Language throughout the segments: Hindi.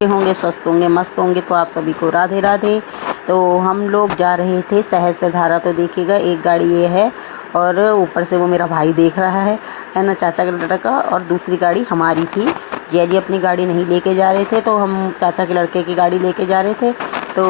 होंगे, स्वस्थ होंगे, मस्त होंगे। तो आप सभी को राधे राधे। तो हम लोग जा रहे थे सहस्त्रधारा। तो देखिएगा एक गाड़ी ये है और ऊपर से वो मेरा भाई देख रहा है ना, चाचा के लड़का का। और दूसरी गाड़ी हमारी थी। जिया जी अपनी गाड़ी नहीं लेके जा रहे थे, तो हम चाचा के लड़के की गाड़ी लेके जा रहे थे। तो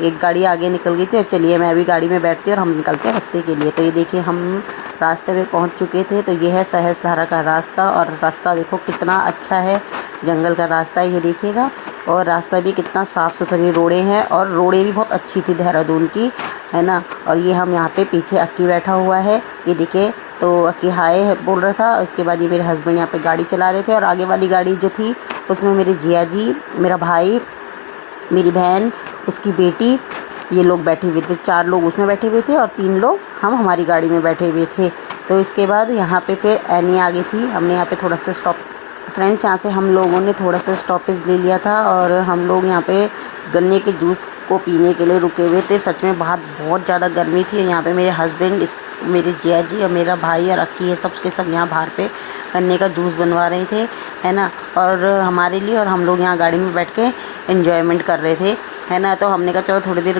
एक गाड़ी आगे निकल गई थी और चलिए मैं भी गाड़ी में बैठती और हम निकलते रास्ते के लिए। तो ये देखिए हम रास्ते में पहुंच चुके थे। तो ये है सहस्त्रधारा का रास्ता, और रास्ता देखो कितना अच्छा है, जंगल का रास्ता है ये देखिएगा। और रास्ता भी कितना साफ़ सुथरी रोडें हैं, और रोडें भी बहुत अच्छी थी देहरादून की, है ना। और ये हम यहाँ पे पीछे अक्की बैठा हुआ है, ये देखिए। तो अक्की हाय बोल रहा था। उसके बाद ये मेरे हस्बैंड यहाँ पे गाड़ी चला रहे थे, और आगे वाली गाड़ी जो थी उसमें मेरे जिया जी, मेरा भाई, मेरी बहन, उसकी बेटी, ये लोग बैठे हुए थे। 4 लोग उसमें बैठे हुए थे और 3 लोग हम हमारी गाड़ी में बैठे हुए थे। तो इसके बाद यहाँ पे फिर एनी आ गई थी। हमने यहाँ पे थोड़ा सा स्टॉप, फ्रेंड्स यहाँ से हम लोगों ने थोड़ा सा स्टॉपेज ले लिया था, और हम लोग यहाँ पे गन्ने के जूस को पीने के लिए रुके हुए थे। सच में बाहर बहुत ज़्यादा गर्मी थी। यहाँ पे मेरे हस्बैंड, मेरे जिया जी और मेरा भाई और अक्की, ये सब के सब यहाँ बाहर पे गन्ने का जूस बनवा रहे थे, है ना, और हमारे लिए। और हम लोग यहाँ गाड़ी में बैठ के एंजॉयमेंट कर रहे थे, है ना। तो हमने कहा चलो थोड़ी देर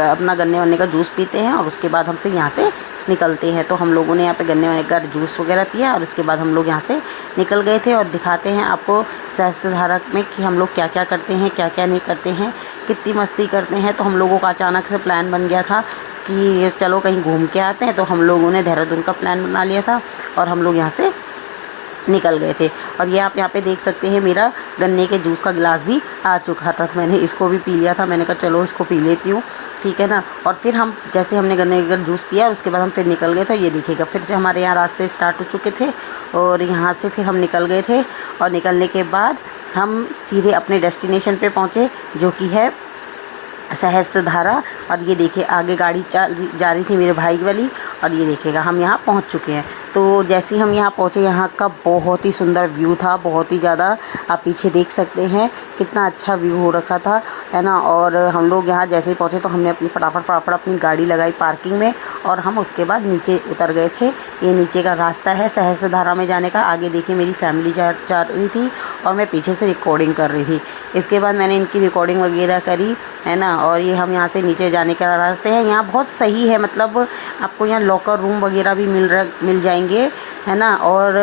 अपना गन्ने वन्ने का जूस पीते हैं, और उसके बाद हम फिर यहाँ से निकलते हैं। तो हम लोगों ने यहाँ पे गन्ने वन्ने का जूस वगैरह पिया, और उसके बाद हम लोग यहाँ से निकल गए थे। और दिखाते हैं आपको सहस्त्रधारा में कि हम लोग क्या क्या करते हैं, क्या क्या नहीं करते हैं, कितनी मस्ती करते हैं। तो हम लोगों का अचानक से प्लान बन गया था कि चलो कहीं घूम के आते हैं। तो हम लोगों ने देहरादून का प्लान बना लिया था, और हम लोग यहाँ से निकल गए थे। और ये आप यहाँ पे देख सकते हैं मेरा गन्ने के जूस का गिलास भी आ चुका था, तो मैंने इसको भी पी लिया था। मैंने कहा चलो इसको पी लेती हूँ, ठीक है ना। और फिर हम जैसे हमने गन्ने का जूस पिया, उसके बाद हम फिर निकल गए थे। ये देखिएगा फिर से हमारे यहाँ रास्ते स्टार्ट हो चुके थे, और यहाँ से फिर हम निकल गए थे। और निकलने के बाद हम सीधे अपने डेस्टिनेशन पे पहुँचे, जो कि है सहस्त्रधारा। और ये देखिए आगे गाड़ी जा रही थी मेरे भाई वाली, और ये देखिएगा हम यहाँ पहुँच चुके हैं। तो जैसे ही हम यहाँ पहुँचे, यहाँ का बहुत ही सुंदर व्यू था, बहुत ही ज़्यादा। आप पीछे देख सकते हैं कितना अच्छा व्यू हो रखा था, है ना। और हम लोग यहाँ जैसे ही पहुँचे तो हमने अपनी फटाफट अपनी गाड़ी लगाई पार्किंग में, और हम उसके बाद नीचे उतर गए थे। ये नीचे का रास्ता है सहस्त्रधारा में जाने का। आगे देखिए मेरी फैमिली जा रही थी, और मैं पीछे से रिकॉर्डिंग कर रही थी। इसके बाद मैंने इनकी रिकॉर्डिंग वगैरह करी, है ना। और ये हम यहाँ से नीचे जाने का रास्ते हैं। यहाँ बहुत सही है, मतलब आपको यहाँ लॉकर रूम वगैरह भी मिल जाएंगे, है ना। और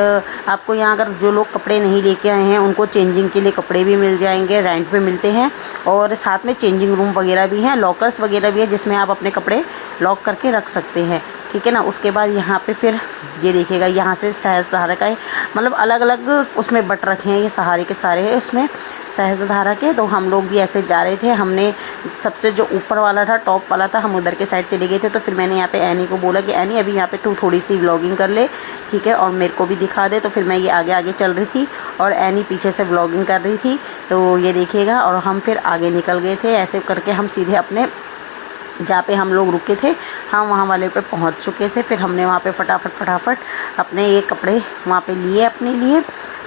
आपको यहाँ अगर जो लोग कपड़े नहीं लेके आए हैं उनको चेंजिंग के लिए कपड़े भी मिल जाएंगे, रेंट पे मिलते हैं। और साथ में चेंजिंग रूम वगैरह भी हैं, लॉकर्स वगैरह भी है, जिसमें आप अपने कपड़े लॉक करके रख सकते हैं, ठीक है ना। उसके बाद यहाँ पे फिर ये देखिएगा यहाँ से सहस्त्रधारा का मतलब अलग अलग उसमें बट रखे हैं, ये सहारे के सारे हैं उसमें सहस्त्रधारा के। तो हम लोग भी ऐसे जा रहे थे। हमने सबसे जो ऊपर वाला था, टॉप वाला था, हम उधर के साइड चले गए थे। तो फिर मैंने यहाँ पे एनी को बोला कि एनी अभी यहाँ पे तू थोड़ी सी व्लॉगिंग कर ले, ठीक है, और मेरे को भी दिखा दे। तो फिर मैं ये आगे आगे चल रही थी, और एनी पीछे से व्लॉगिंग कर रही थी। तो ये देखिएगा, और हम फिर आगे निकल गए थे। ऐसे करके हम सीधे अपने जहाँ पे हम लोग रुके थे, हम वहाँ वाले पे पहुँच चुके थे। फिर हमने वहाँ पे फटाफट अपने ये कपड़े वहाँ पे लिए अपने लिए।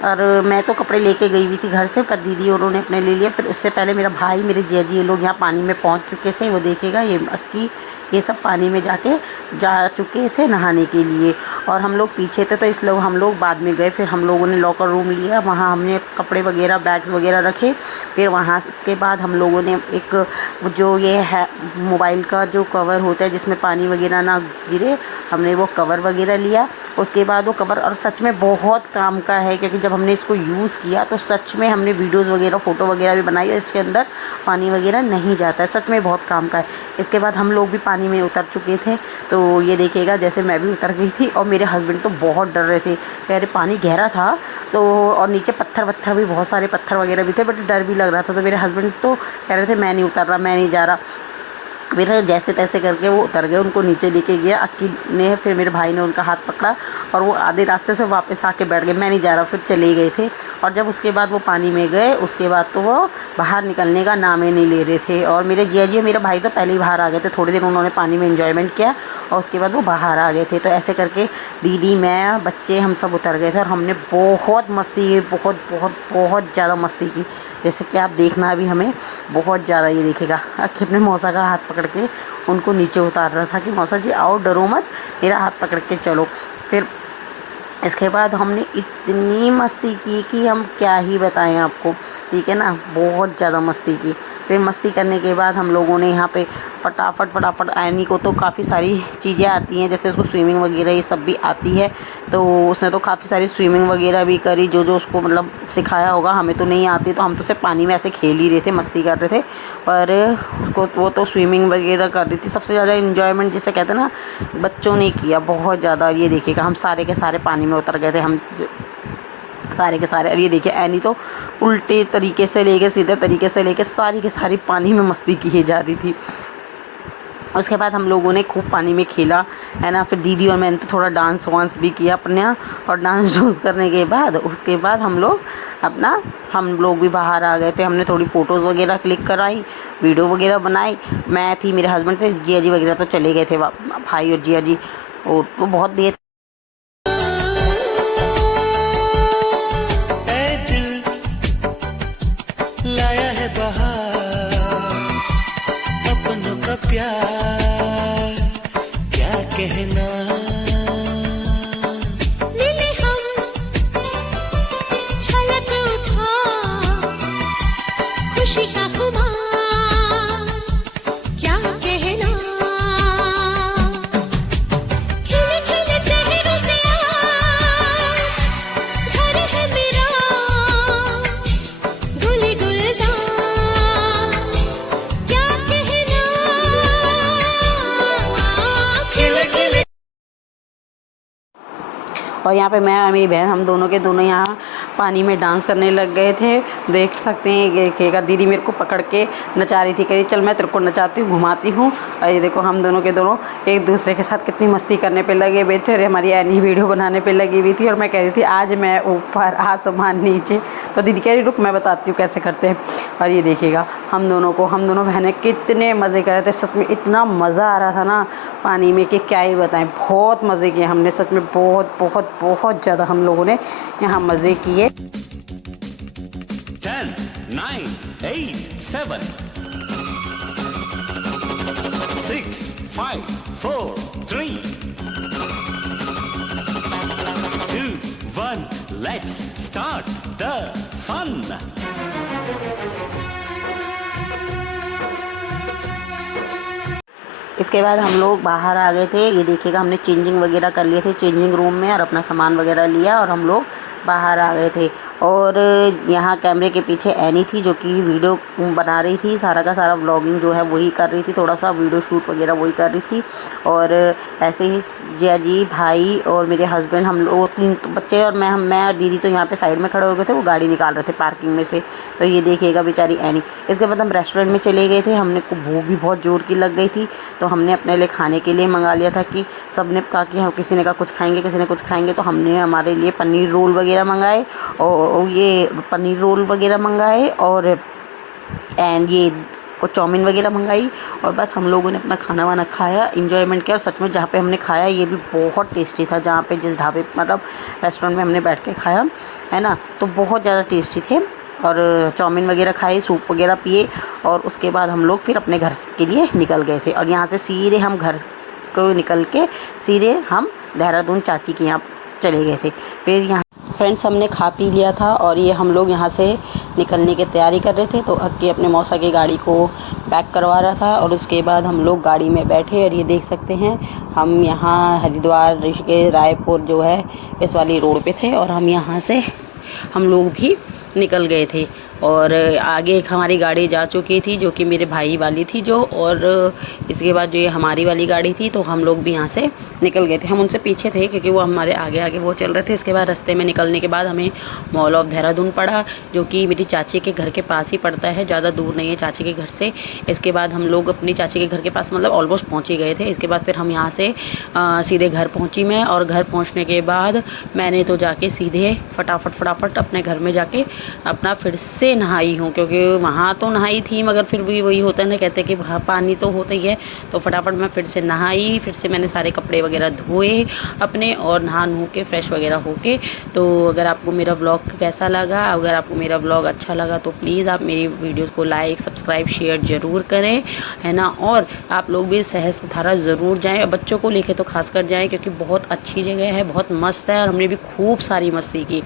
और मैं तो कपड़े लेके गई हुई थी घर से, पर दीदी और उन्होंने अपने ले लिए। फिर उससे पहले मेरा भाई, मेरे जिया जी, ये लोग यहाँ पानी में पहुँच चुके थे। वो देखिएगा ये अक्की, ये सब पानी में जा चुके थे नहाने के लिए, और हम लोग पीछे थे। तो इसलिए हम लोग बाद में गए। फिर हम लोगों ने लॉकर रूम लिया, वहाँ हमने कपड़े वगैरह, बैग्स वगैरह रखे। फिर वहाँ इसके बाद हम लोगों ने एक जो ये है मोबाइल का जो कवर होता है जिसमें पानी वगैरह ना गिरे, हमने वो कवर वगैरह लिया। उसके बाद वो कवर, और सच में बहुत काम का है, क्योंकि जब हमने इसको यूज़ किया तो सच में हमने वीडियोज़ वगैरह, फ़ोटो वगैरह भी बनाई, और इसके अंदर पानी वगैरह नहीं जाता है। सच में बहुत काम का है। इसके बाद हम लोग भी पानी में उतर चुके थे। तो ये देखिएगा जैसे मैं भी उतर गई थी, और मेरे हस्बैंड तो बहुत डर रहे थे, कह रहे पानी गहरा था। तो और नीचे पत्थर भी, बहुत सारे पत्थर वगैरह भी थे, बट डर भी लग रहा था। तो मेरे हस्बैंड तो कह रहे थे मैं नहीं उतर रहा, मैं नहीं जा रहा। फिर जैसे तैसे करके वो उतर गए, उनको नीचे लेके गया अक्की ने। फिर मेरे भाई ने उनका हाथ पकड़ा, और वो आधे रास्ते से वापस आके बैठ गए, मैं नहीं जा रहा, फिर चले गए थे। और जब उसके बाद वो पानी में गए, उसके बाद तो वो बाहर निकलने का नाम ही नहीं ले रहे थे। और मेरे जिया जी, मेरे भाई तो पहले ही बाहर आ गए थे, थोड़ी देर उन्होंने पानी में एंजॉयमेंट किया, और उसके बाद वो बाहर आ गए थे। तो ऐसे करके दीदी, मैं, बच्चे, हम सब उतर गए थे, और हमने बहुत मस्ती की, बहुत बहुत बहुत ज़्यादा मस्ती की। जैसे कि आप देखना अभी हमें बहुत ज़्यादा, ये देखेगा अक्की अपने मौसा का हाथ पकड़ के उनको नीचे उतार रहा था कि मौसा जी आओ, डरो मत, मेरा हाथ पकड़ के चलो। फिर इसके बाद हमने इतनी मस्ती की कि हम क्या ही बताएं आपको, ठीक है ना, बहुत ज़्यादा मस्ती की। फिर मस्ती करने के बाद हम लोगों ने यहाँ पे फटाफट ऐनी को तो काफ़ी सारी चीज़ें आती हैं, जैसे उसको स्विमिंग वगैरह ये सब भी आती है, तो उसने तो काफ़ी सारी स्विमिंग वगैरह भी करी, जो जो उसको मतलब सिखाया होगा। हमें तो नहीं आती, तो हम तो सिर्फ पानी में ऐसे खेल ही रहे थे, मस्ती कर रहे थे, पर उसको वो तो स्विमिंग वगैरह कर रही थी। सबसे ज़्यादा इन्जॉयमेंट जिसे कहते हैं ना, बच्चों ने किया बहुत ज़्यादा। ये देखिएगा, हम सारे के सारे पानी में उतर गए थे, हम सारे के सारे। और ये देखिए, एनी तो उल्टे तरीके से लेके सीधे तरीके से लेके सारी के सारी पानी में मस्ती की जा रही थी। उसके बाद हम लोगों ने खूब पानी में खेला, है ना। फिर दीदी और मैंने तो थोड़ा डांस वांस भी किया अपने, और डांस डूंस करने के बाद उसके बाद हम लोग भी बाहर आ गए थे। हमने थोड़ी फ़ोटोज़ वगैरह क्लिक कराई, वीडियो वगैरह बनाई। मैं थी, मेरे हस्बैंड थे, जिया जी वगैरह तो चले गए थे, भाई और जिया जी, और वो बहुत देर लाया है बहार, अपनों का प्यार क्या कहना। मिले हम, छलक उठा खुशी का खुमार क्या कहना। खिले खिले चेहरों से आज घर है मेरा, गुली गुलजार क्या कहना। खिले खिले। और यहाँ पे मैं और मेरी बहन, हम दोनों के दोनों यहाँ पानी में डांस करने लग गए थे। देख सकते हैं, ये देखिएगा, दीदी मेरे को पकड़ के नचा रही थी, कह रही चल मैं तेरे को नचाती हूँ, घुमाती हूँ। और ये देखो, हम दोनों के दोनों एक दूसरे के साथ कितनी मस्ती करने पे लगे हुए थे। और हमारी एनी वीडियो बनाने पे लगी हुई थी, और मैं कह रही थी आज मैं ऊपर आसमान नीचे। तो दीदी कह रही रुक मैं बताती हूँ कैसे करते हैं। और ये देखिएगा, हम दोनों बहनें कितने मज़े कर रहे थे। सच में इतना मज़ा आ रहा था ना पानी में कि क्या ही बताएं। बहुत मज़े किए हमने, सच में बहुत बहुत बहुत ज़्यादा हम लोगों ने यहाँ मज़े किए। 10, 9, 8, 7, 6, 5, 4, 3, 2, 1, let's start the fun. इसके बाद हम लोग बाहर आ गए थे। ये देखिएगा, हमने चेंजिंग वगैरह कर लिए थे चेंजिंग रूम में, और अपना सामान वगैरह लिया और हम लोग बाहर आ गए थे। और यहाँ कैमरे के पीछे एनी थी, जो कि वीडियो बना रही थी, सारा का सारा व्लॉगिंग जो है वही कर रही थी, थोड़ा सा वीडियो शूट वगैरह वही कर रही थी। और ऐसे ही जिया जी, भाई और मेरे हस्बैंड, हम लोग 3 बच्चे और मैं और दीदी तो यहाँ पे साइड में खड़े हो गए थे, वो गाड़ी निकाल रहे थे पार्किंग में से। तो ये देखिएगा बेचारी एनी। इसके बाद हम रेस्टोरेंट में चले गए थे। हमने को भूख भी बहुत ज़ोर की लग गई थी, तो हमने अपने लिए खाने के लिए मंगा लिया था कि सब ने कहा कि हम, किसी ने कहा कुछ खाएंगे, किसी ने कुछ खाएंगे, तो हमने हमारे लिए पनीर रोल वगैरह मंगाए, और ये पनीर रोल वगैरह मंगाए, और ये चाउमीन वगैरह मंगाई। और बस हम लोगों ने अपना खाना वाना खाया, इंजॉयमेंट किया। और सच में जहाँ पे हमने खाया ये भी बहुत टेस्टी था, जहाँ पे जिस ढाबे मतलब रेस्टोरेंट में हमने बैठ के खाया है ना, तो बहुत ज़्यादा टेस्टी थे। और चाउमीन वगैरह खाए, सूप वगैरह पिए, और उसके बाद हम लोग फिर अपने घर के लिए निकल गए थे। और यहाँ से सीधे हम घर को निकल के सीधे हम देहरादून चाची के यहाँ चले गए थे। फिर यहाँ फ्रेंड्स हमने खा पी लिया था, और ये हम लोग यहाँ से निकलने की तैयारी कर रहे थे। तो अक्की अपने मौसा की गाड़ी को पैक करवा रहा था, और उसके बाद हम लोग गाड़ी में बैठे। और ये देख सकते हैं, हम यहाँ हरिद्वार, ऋषिकेश, रायपुर जो है इस वाली रोड पे थे, और हम यहाँ से हम लोग भी निकल गए थे। और आगे एक हमारी गाड़ी जा चुकी थी, जो कि मेरे भाई वाली थी जो, और इसके बाद जो ये हमारी वाली गाड़ी थी, तो हम लोग भी यहाँ से निकल गए थे। हम उनसे पीछे थे क्योंकि वो हमारे आगे आगे वो चल रहे थे। इसके बाद रास्ते में निकलने के बाद हमें मॉल ऑफ देहरादून पड़ा, जो कि मेरी चाची के घर के पास ही पड़ता है, ज़्यादा दूर नहीं है चाची के घर से। इसके बाद हम लोग अपनी चाची के घर के पास मतलब ऑलमोस्ट पहुँच ही गए थे। इसके बाद फिर हम यहाँ से सीधे घर पहुँची मैं, और घर पहुँचने के बाद मैंने तो जाके सीधे फटाफट अपने घर में जाके अपना फिर से नहाई हूँ, क्योंकि वहाँ तो नहाई थी मगर फिर भी वही होता है ना, कहते हैं कि पानी तो होता ही है। तो फटाफट मैं फिर से नहाई, फिर से मैंने सारे कपड़े वगैरह धोए अपने और नहा नु के फ्रेश वगैरह होके। तो अगर आपको मेरा ब्लॉग कैसा लगा, अगर आपको मेरा ब्लॉग अच्छा लगा तो प्लीज़ आप मेरी वीडियोस को लाइक सब्सक्राइब शेयर ज़रूर करें, है ना। और आप लोग भी सहस्त्रधारा ज़रूर जाएं, बच्चों को लेके तो खासकर जाएं, क्योंकि बहुत अच्छी जगह है, बहुत मस्त है और हमने भी खूब सारी मस्ती की।